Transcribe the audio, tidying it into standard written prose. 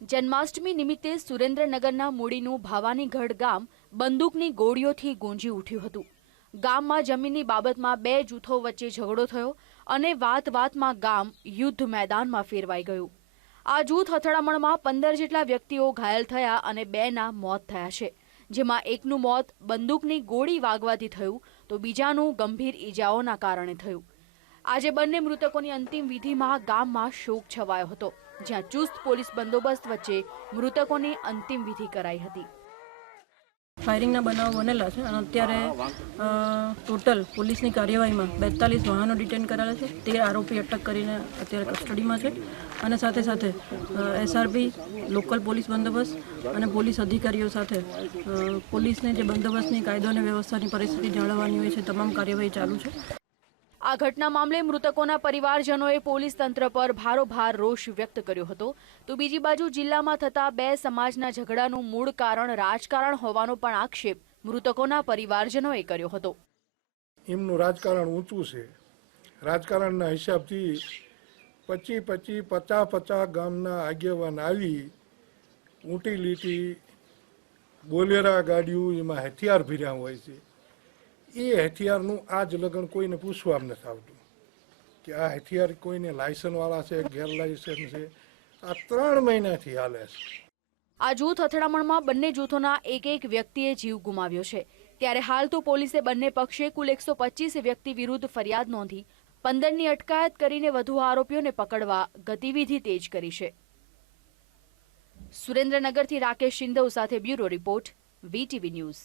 જન્માષ્ટમી નિમિત્તે સુરેન્દ્રનગરના મૂડીનું ભાવાનીગઢ ગામ બંદૂકની ગોળીઓથી ગુંજી ઉઠ્યું હતું। ગામમાં જમીનની બાબતમાં બે જૂથો વચ્ચે ઝઘડો થયો અને વાત-વાતમાં ગામ યુદ્ધ મેદાનમાં ફેરવાઈ ગયું। આ જૂથ અથડામણમાં 15 જેટલા વ્યક્તિઓ ઘાયલ થયા અને 2ના મોત થયા છે, જેમાં એકનું મોત બંદૂકની ગોળી વાગવાથી થયું તો બીજાનું ગંભીર ઈજાઓના કારણે થયું। આજે બંને મૃતકોની અંતિમ વિધિમાં ગામમાં શોક છવાયો હતો, જ્યાં ચુસ્ત પોલીસ બંદોબસ્ત વચ્ચે મૃતકોની અંતિમ વિધિ કરાઈ હતી। ફાયરિંગના બનાવો બનેલા છે અને અત્યારે ટોટલ પોલીસની કાર્યવાહીમાં 42 વાહનો ડિટેન કરેલા છે, 13 આરોપી અટક કરીને અત્યારે કસ્ટડીમાં છે અને સાથે સાથે એસઆરપી, લોકલ પોલીસ બંદોબસ્ત અને પોલીસ અધિકારીઓ સાથે પોલીસને જે બંદોબસ્તની કાયદો અને વ્યવસ્થાની પરિસ્થિતિ જાળવવાની હોય છે તમામ કાર્યવાહી ચાલુ છે। આ ઘટના મામલે મૃતકોના પરિવારજનોએ પોલીસ તંત્ર પર ભારોભાર રોષ વ્યક્ત કર્યો હતો, તો બીજી બાજુ જિલ્લામાં થતા બે સમાજના ઝઘડાનું મૂળ કારણ રાજકારણ હોવાનો પણ આક્ષેપ મૃતકોના પરિવારજનોએ કર્યો હતો। એમનું રાજકારણ ઊંચું છે। રાજકારણના હિસાબથી 50 ગામના આગેવાન આવી ઊંટી લીટી બોલેરા ગાડીઓ એમાં હથિયાર ભર્યા હોય છે। એ હથિયારનું આજ લગન કોઈને પૂછવામાં નથી આવતું કે આ હથિયાર કોઈને લાયસન્સવાળા છે, ગેરલાયસન્સ છે। આ 3 મહિનાથી હાલે છે। આ જૂથ અથડામણમાં બંને જૂથોના એક વ્યક્તિએ જીવ ગુમાવ્યો છે, ત્યારે હાલ તો પોલીસે બંને પક્ષે કુલ 125 વ્યક્તિ વિરુદ્ધ ફરિયાદ નોંધી 15ની અટકાયત કરીને વધુ આરોપીઓને પકડવા ગતિવિધિ તેજ કરી છે। સુરેન્દ્રનગરથી રાકેશ શિંદે સાથે બ્યુરો રિપોર્ટ, VTV ન્યૂઝ।